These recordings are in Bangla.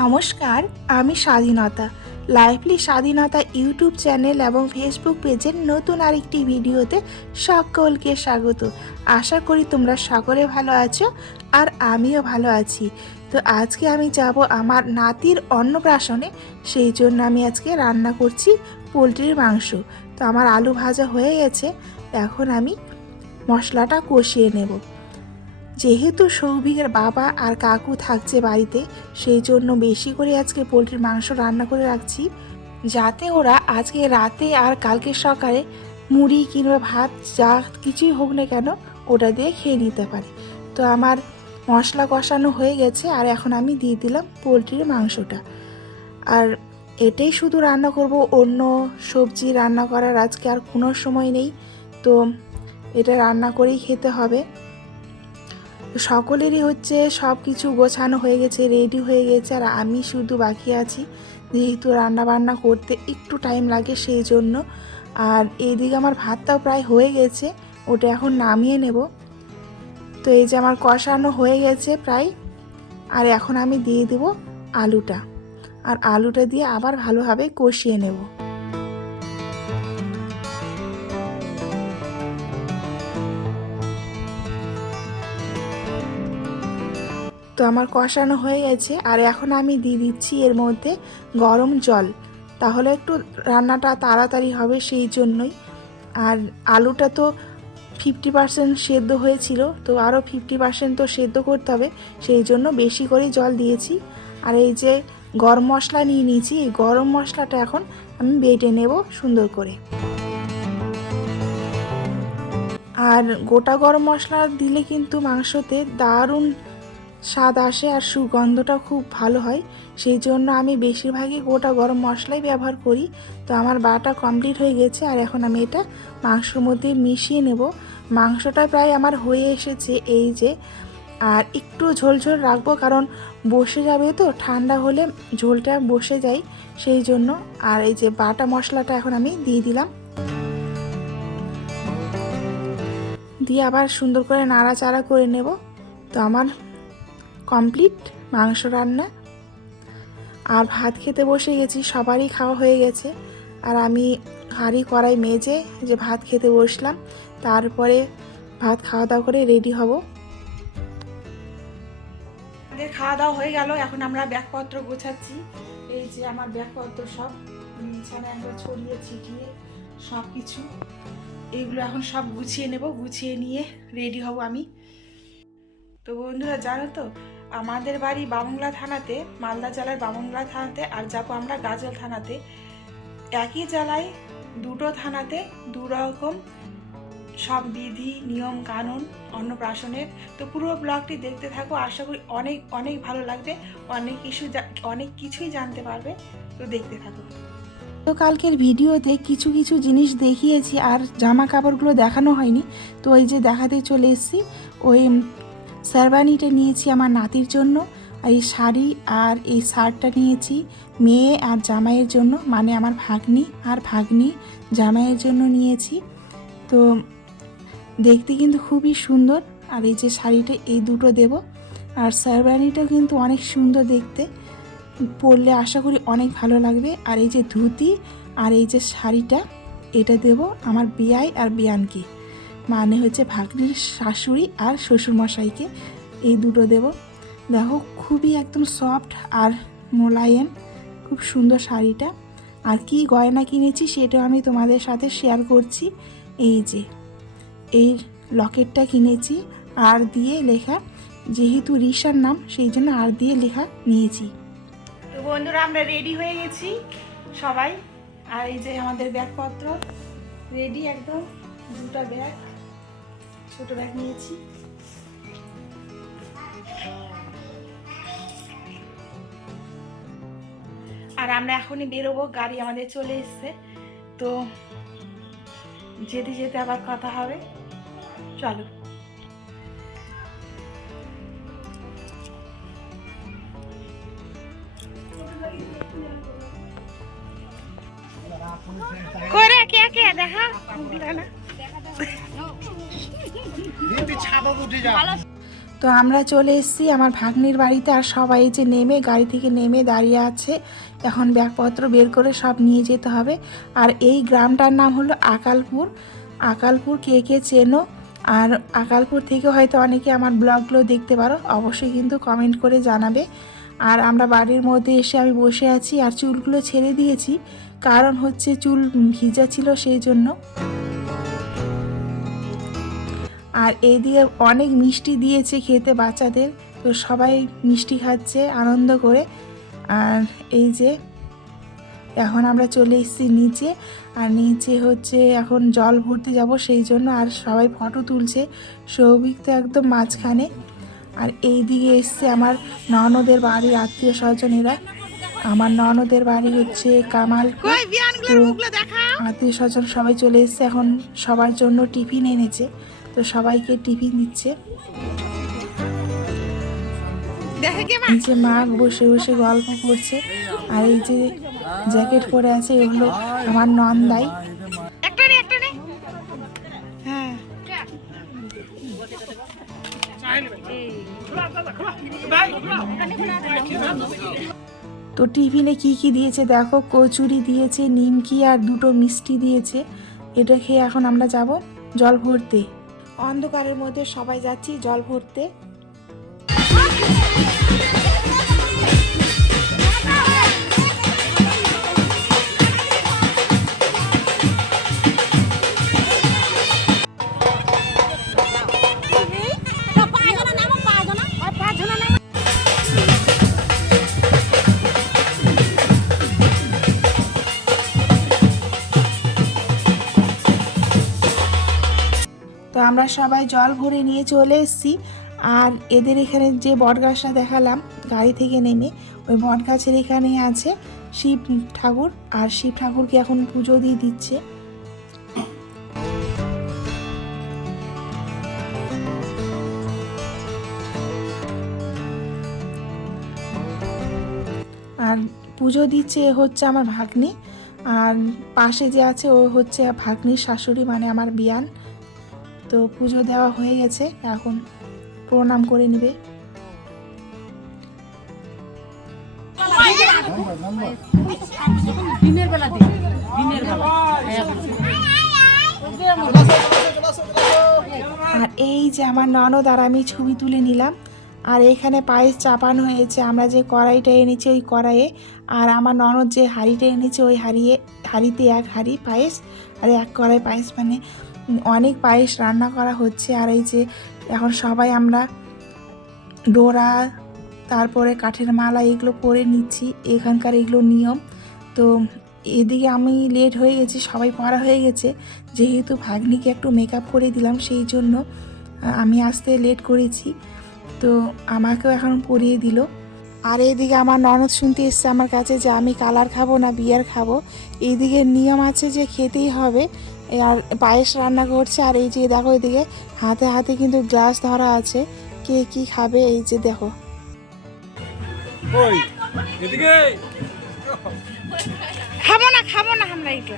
নমস্কার, আমি স্বাধীনতা। লাইভলি স্বাধীনতা ইউটিউব চ্যানেল এবং ফেসবুক পেজের নতুন আরেকটি ভিডিওতে সকলকে স্বাগত। আশা করি তোমরা সকলে ভালো আছো আর আমিও ভালো আছি। তো আজকে আমি যাব আমার নাতির অন্নপ্রাশনে, সেই জন্য আমি আজকে রান্না করছি পোলট্রির মাংস। তো আমার আলু ভাজা হয়ে গেছে, এখন আমি মশলাটা কষিয়ে নেব। যেহেতু সৌভিকের বাবা আর কাকু থাকছে বাড়িতে, সেই জন্য বেশি করে আজকে পোলট্রির মাংস রান্না করে রাখছি, যাতে ওরা আজকে রাতে আর কালকে সকালে মুড়ি কিংবা ভাত যা কিছুই হোক না কেন ওটা দিয়ে খেয়ে নিতে পারে। তো আমার মশলা কষানো হয়ে গেছে, আর এখন আমি দিয়ে দিলাম পোলট্রির মাংসটা। আর এটাই শুধু রান্না করব, অন্য সবজি রান্না করার আজকে আর কোনো সময় নেই। তো এটা রান্না করেই খেতে হবে। সকলেরই হচ্ছে সব কিছু গোছানো হয়ে গেছে, রেডি হয়ে গেছে, আর আমি শুধু বাকি আছি, যেহেতু রান্না বান্না করতে একটু টাইম লাগে সেই জন্য। আর এইদিকে আমার ভাতটাও প্রায় হয়ে গেছে, ওটা এখন নামিয়ে নেব। তো এই যে আমার কষানো হয়ে গেছে প্রায়, আর এখন আমি দিয়ে দেব আলুটা, আর আলুটা দিয়ে আবার ভালোভাবে কষিয়ে নেব। তো আমার কষানো হয়ে গেছে, আর এখন আমি দিয়ে দিচ্ছি এর মধ্যে গরম জল, তাহলে একটু রান্নাটা তাড়াতাড়ি হবে সেই জন্যই। আর আলুটা তো 50% সেদ্ধ হয়েছিল, তো আরও 50% তো সেদ্ধ করতে হবে, সেই জন্য বেশি করেই জল দিয়েছি। আর এই যে গরম মশলা নিয়ে নিয়েছি, এই গরম মশলাটা এখন আমি বেটে নেব সুন্দর করে। আর গোটা গরম মশলা দিলে কিন্তু মাংসতে দারুণ স্বাদ আসে আর সুগন্ধটা খুব ভালো হয়, সেই জন্য আমি বেশিরভাগই গোটা গরম মশলাই ব্যবহার করি। তো আমার বাটা কমপ্লিট হয়ে গেছে, আর এখন আমি এটা মাংসের মধ্যে মিশিয়ে নেব। মাংসটা প্রায় আমার হয়ে এসেছে, এই যে। আর একটু ঝোল ঝোল রাখবো, কারণ বসে যাবে তো, ঠান্ডা হলে ঝোলটা বসে যায় সেই জন্য। আর এই যে বাটা মশলাটা এখন আমি দিয়ে দিলাম, দিয়ে আবার সুন্দর করে নাড়াচাড়া করে নেব। তো আমার কমপ্লিট মাংস রান্না। আর ভাত খেতে বসে গেছি, সবারই খাওয়া হয়ে গেছে, আর আমি হাঁড়ি কড়াই মেজে যে ভাত খেতে বসলাম, তারপরে ভাত খাওয়া দাওয়া করে রেডি হব। আমাদের খাওয়া দাওয়া হয়ে গেল, এখন আমরা ব্যাগপত্র গোছাচ্ছি। এই যে আমার ব্যাগপত্র সব বিছানায় একবার ছড়িয়ে ছিটিয়ে সব কিছু, এইগুলো এখন সব গুছিয়ে নেব, গুছিয়ে নিয়ে রেডি হব আমি। তো বন্ধুরা, জানো তো আমাদের বাড়ি বামুংলা থানাতে, মালদা জেলার বামুংলা থানাতে, আর যাবো আমরা গাজল থানাতে। একই জেলায় দুটো থানাতে দু রকম সব বিধি নিয়ম কানুন অন্নপ্রাশনের। তো পুরো ব্লগটি দেখতে থাকো, আশা করি অনেক অনেক ভালো লাগবে, অনেক কিছুই জানতে পারবে। তো দেখতে থাকো। তো কালকের ভিডিওতে কিছু কিছু জিনিস দেখিয়েছি, আর জামা কাপড়গুলো দেখানো হয়নি, তো ওই যে দেখাতে চলে এসেছি। ওই শেরওয়ানিটা নিয়েছি আমার নাতির জন্য, আর এই শাড়ি আর এই শার্টটা নিয়েছি মেয়ে আর জামাইয়ের জন্য, মানে আমার ভাগ্নি আর ভাগ্নি জামাইয়ের জন্য নিয়েছি। তো দেখতে কিন্তু খুবই সুন্দর, আর এই যে শাড়িটা এই দুটো দেব, আর শেরওয়ানিটাও কিন্তু অনেক সুন্দর দেখতে, পরলে আশা করি অনেক ভালো লাগবে। আর এই যে ধুতি আর এই যে শাড়িটা, এটা দেব আমার বিয়াই আর বিয়ানকে, মানে হচ্ছে ভাগ্নির শাশুড়ি আর শ্বশুরমশাইকে, এই দুটো দেব। দেখো খুবই একদম সফট আর মোলায়েম, খুব সুন্দর শাড়িটা। আর কি গয়না কিনেছি সেটাও আমি তোমাদের সাথে শেয়ার করছি। এই যে এই লকেটটা কিনেছি, আর দিয়ে লেখা, যেহেতু রিশার নাম সেই জন্য আর দিয়ে লেখা নিয়েছি। তো বন্ধুরা, আমরা রেডি হয়ে গেছি সবাই, আর এই যে আমাদের ব্যাগপত্র রেডি একদম, দুটা ব্যাগ, ছোট ব্যাগ নিয়েছি। আর আমরা এখনই বেরোবো, গাড়ি আমাদের চলে এসছে। তো যেতে যেতে আবার কথা হবে, চলো। করে কে কে দেখা না। তো আমরা চলে এসেছি আমার ভাগ্নির বাড়িতে, আর সবাই যে নেমে গাড়ি থেকে নেমে দাঁড়িয়ে আছে। এখন ব্যাগপত্র বের করে সব নিয়ে যেতে হবে। আর এই গ্রামটার নাম হলো আকালপুর। আকালপুর কে কে চেনো, আর আকালপুর থেকে হয়তো অনেকে আমার ব্লগগুলো দেখতে পারো, অবশ্যই কিন্তু কমেন্ট করে জানাবে। আর আমরা বাড়ির মধ্যে এসে আমি বসে আছি, আর চুলগুলো ছেড়ে দিয়েছি, কারণ হচ্ছে চুল ভিজা ছিল সেই জন্য। আর এইদিকে অনেক মিষ্টি দিয়েছে খেতে বাচ্চাদের, তো সবাই মিষ্টি খাচ্ছে আনন্দ করে। আর এই যে এখন আমরা চলে এসেছি নিচে, আর নিচে হচ্ছে এখন জল ভরতে যাব সেই জন্য। আর সবাই ফটো তুলছে, সৌভিক তো একদম মাঝখানে। আর এই দিকে এসছে আমার ননদের বাড়ির আত্মীয় স্বজনেরা। আমার ননদের বাড়ি হচ্ছে কামালপুর, আত্মীয় স্বজন সবাই চলে এসছে। এখন সবার জন্য টিফিন এনেছে, তো সবাইকে টিফিন দিচ্ছে। নিচে মা বসে বসে গল্প করছে। আর এই যে জ্যাকেট পরে আছে এগুলো আমার নন্দাই। তো টিফিনে কি কি দিয়েছে দেখো, কচুরি দিয়েছে, নিমকি আর দুটো মিষ্টি দিয়েছে। এটা খেয়ে এখন আমরা যাব জল ভরতে। অন্ধকারের মধ্যে সবাই যাচ্ছি জল ভরতে। তো আমরা সবাই জল ভরে নিয়ে চলে এসেছি। আর এদের এখানে যে বটগাছটা দেখালাম গাড়ি থেকে নেমে, ওই বটগাছের এখানে আছে শিব ঠাকুর, আর শিব ঠাকুরকে এখন পুজো দিয়ে দিচ্ছে। আর পুজো দিচ্ছে হচ্ছে আমার ভাগ্নি, আর পাশে যে আছে ও হচ্ছে ভাগ্নির শাশুড়ি, মানে আমার বিয়ান। তো পুজো দেওয়া হয়ে গেছে, এখন প্রণাম করে নেবে। আর এই যে আমার ননদ আর আমি ছবি তুলে নিলাম। আর এখানে পায়েস চাপানো হয়েছে, আমরা যে কড়াইটা এনেছি ওই কড়াইয়ে, আর আমার ননদ যে হাঁড়িটা এনেছে ওই হাঁড়িতে এক হাঁড়ি পায়েস, আর এক কড়াই পায়েস, মানে অনেক পায়েস রান্না করা হচ্ছে। আর এই যে এখন সবাই আমরা ডোরা, তারপরে কাঠের মালা এগুলো পরে নিচ্ছি, এখানকার এগুলো নিয়ম। তো এদিকে আমি লেট হয়ে গেছি, সবাই পড়া হয়ে গেছে, যেহেতু ভাগ্নিকে একটু মেকআপ করে দিলাম সেই জন্য আমি আসতে লেট করেছি। তো আমাকেও এখন পরিয়ে দিল। আর এইদিকে আমার ননদ শুনতে এসছে আমার কাছে যে আমি কালার খাবো না বিয়ার খাবো। এইদিকে নিয়ম আছে যে খেতেই হবে, আর পায়েস রান্না করছে। আর এই যে দেখো এদিকে হাতে হাতে কিন্তু গ্লাস ধরা আছে, কে কি খাবে এই যে দেখো। খাবো না আমরা এটা,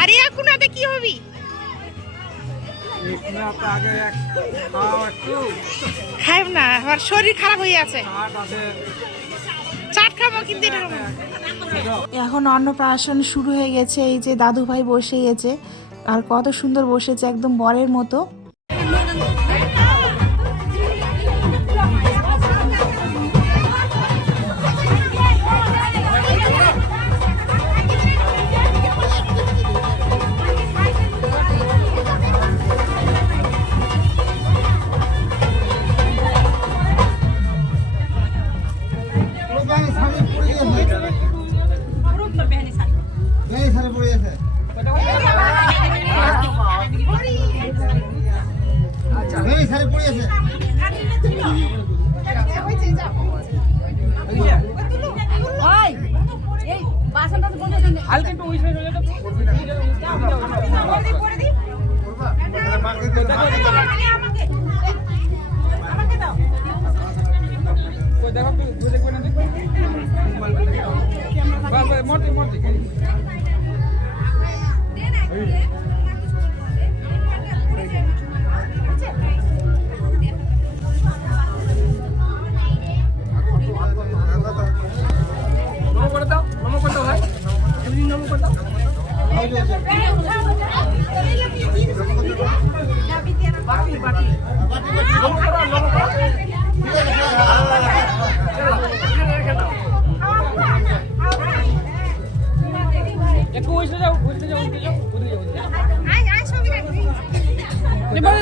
আর এখন কি হবি খাইব না, আমার শরীর খারাপ হয়ে আছে, চাট খাবো কিন্তু এখন অন্নপ্রাশন শুরু হয়ে গেছে। এই যে দাদু ভাই বসে গেছে, আর কত সুন্দর বসেছে, একদম বরের মতো।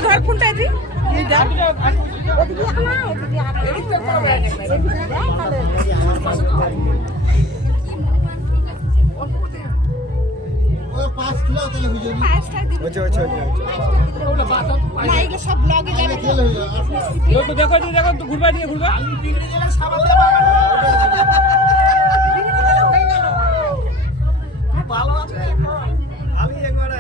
ধর ফোনটা দি দেখো ঘুরবা দিয়ে ঘুরবা ভালো আছে আমি একবারে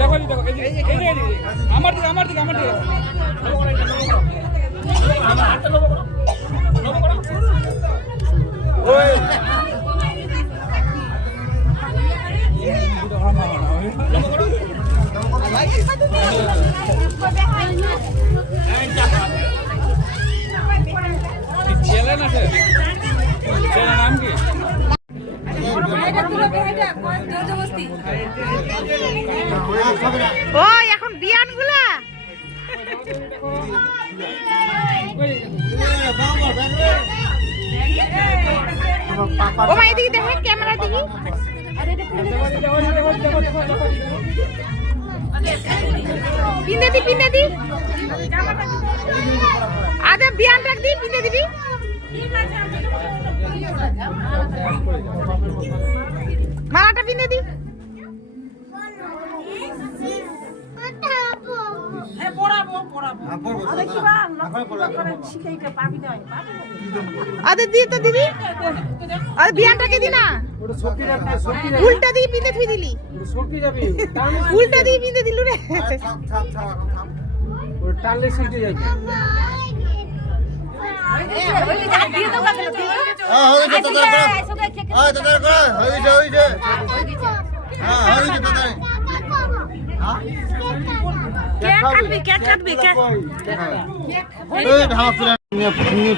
দেখো দেখো আমার দিকে আমার দিকে আমার দিকে ছেলে না ছেলে নাম কি ও এখন বিয়ান গুলা ও মা এদিকে দেখো ক্যামেরা দিকে পিনে দি আদে বিয়ান রাখ দি পিনে দিবি মালাটা পিনে দি আদে দি তো দিদি আরে বিয়ানটাকে দি না উল্টা দিয়ে পিনে থুই দিলি উল্টা দিয়ে পিনে দিলু রে টানলে ছুটে যাবে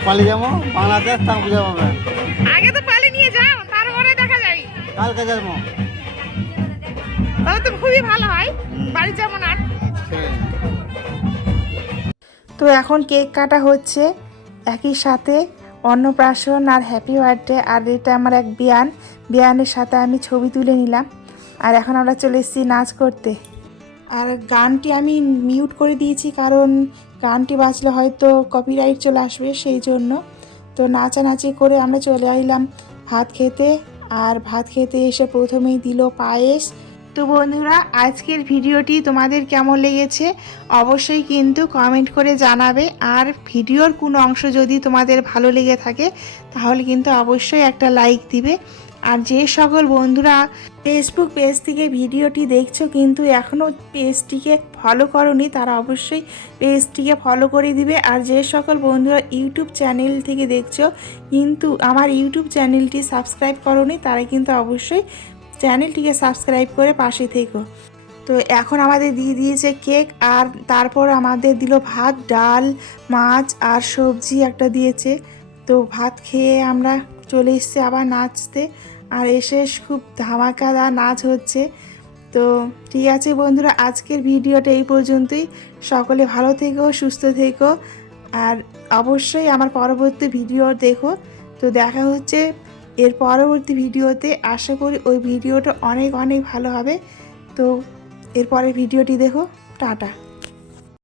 পালিয়ে যাবো বাংলাদেশ তা বুঝাবো আগে তো পালিয়ে নিয়ে যাও তারপরে দেখা যাবে কালকে যাবো তাহলে তো খুবই ভালো হয় বাড়ি যাবো না তো এখন কেক কাটা হচ্ছে একই সাথে অন্নপ্রাশন আর হ্যাপি বার্থডে আর এটা আমার এক বিয়ানের সাথে আমি ছবি তুলে নিলাম আর এখন আমরা চলে এসেছি নাচ করতে আর গানটি আমি মিউট করে দিয়েছি কারণ গানটি বাজলে হয়তো কপিরাইট চলে আসবে সেই জন্য তো নাচানাচি করে আমরা চলে আসলাম ভাত খেতে আর ভাত খেতে এসে প্রথমেই দিল পায়েস তো বন্ধুরা আজকের ভিডিওটি তোমাদের কেমন লেগেছে অবশ্যই কিন্তু কমেন্ট করে জানাবে আর ভিডিওর কোনো অংশ যদি তোমাদের ভালো লেগে থাকে তাহলে কিন্তু অবশ্যই একটা লাইক দিবে আর যে সকল বন্ধুরা ফেসবুক পেজ থেকে ভিডিওটি দেখছো কিন্তু এখনও পেজটিকে ফলো করোনি তারা অবশ্যই পেজটিকে ফলো করে দিবে আর যে সকল বন্ধুরা ইউটিউব চ্যানেল থেকে দেখছো কিন্তু আমার ইউটিউব চ্যানেলটি সাবস্ক্রাইব করোনি তারা কিন্তু অবশ্যই চ্যানেলটিকে সাবস্ক্রাইব করে পাশে থেকো তো এখন আমাদের দিয়ে দিয়েছে কেক আর তারপর আমাদের দিল ভাত ডাল মাছ আর সবজি একটা দিয়েছে তো ভাত খেয়ে আমরা চলে এসেছি আবার নাচতে আর এসে খুব ধামাকাদার নাচ হচ্ছে তো ঠিক আছে বন্ধুরা আজকের ভিডিওটা এই পর্যন্তই সকলে ভালো থেকো সুস্থ থেকো আর অবশ্যই আমার পরবর্তী ভিডিও দেখো তো দেখা হচ্ছে এর পরবর্তী ভিডিওতে আশা করি ওই ভিডিওটা অনেক অনেক ভালো হবে তো এরপরের ভিডিওটি দেখো টাটা।